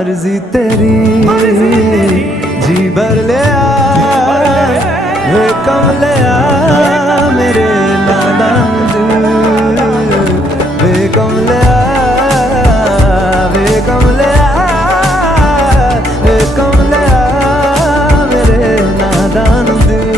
मर्जी तेरी जी भर ले वे कम ले मेरे नादान दिल वे कम ले वे कम ले वे कम ले मेरे नादान दिल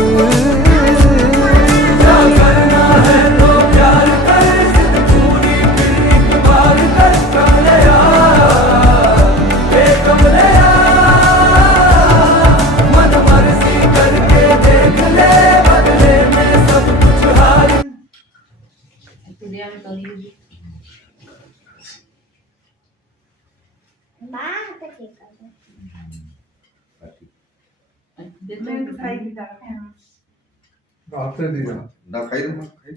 রাতে দিবা না খাই না খাই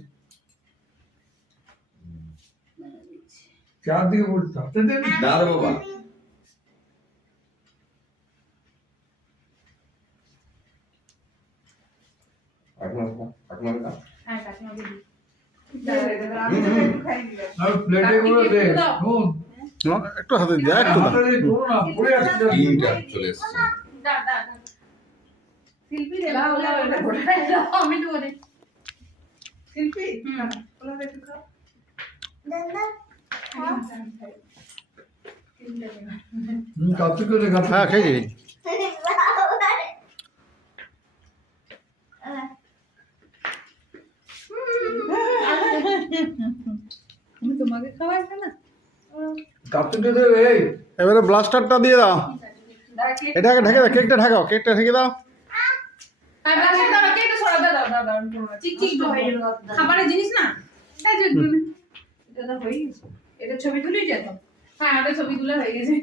চার দিকে বলতে রাতে দেন না রে বাবা কাটনা হ্যাঁ কাকিমা দিদি আর প্লেটে গুলো দে নুন একটু হাতে দেয় একটু দাও। হাতে দিয়ে ধরো না পড়ে আসছে তিনটা চলে এসছে দা দা দা শিল্পী রে ওলা ওলা ঘোড়ায় দাও আমি তো বলি শিল্পী ওলা দেখো খাও দাদা কাটতে করে কাটতে হ্যাঁ খেয়ে আমি তোমাকে খাওয়াইছি না কাটতে দেবে এই এবারে ব্লাস্টারটা দিয়ে দাও এটাকে ঢেকে দাও কেকটা ঢাকাও কেকটা ঢেকে দাও আর বাকি দাও কেকটা ছড়া দাও দাও দাও চিক চিক হয়ে গেল খাবারের জিনিস না তাই যে এটা হয়ে গেছে এটা ছবি তুলি যেত হ্যাঁ এটা ছবি তুলে হয়ে গেছে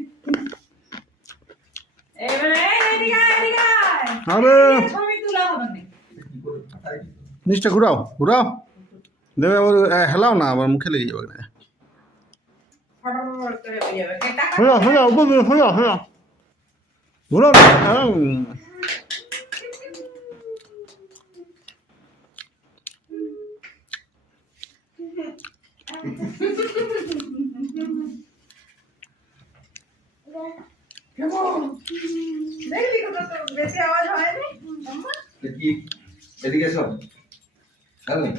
এবারে এদিকে এদিকে আরে ছবি তোলা হবে না নিচটা ঘুরাও ঘুরাও দেবে আবার হেলাও না আবার মুখে লেগে যাবে না ফটাফট করে হয়ে যাবে কেকটা ঘুরাও ঘুরাও উপর দিয়ে ঘুরাও ঘুরাও ঘুরাও না কেমন দেখলি কত বেশি আওয়াজ হয়নি কি এদিকে এসো জানি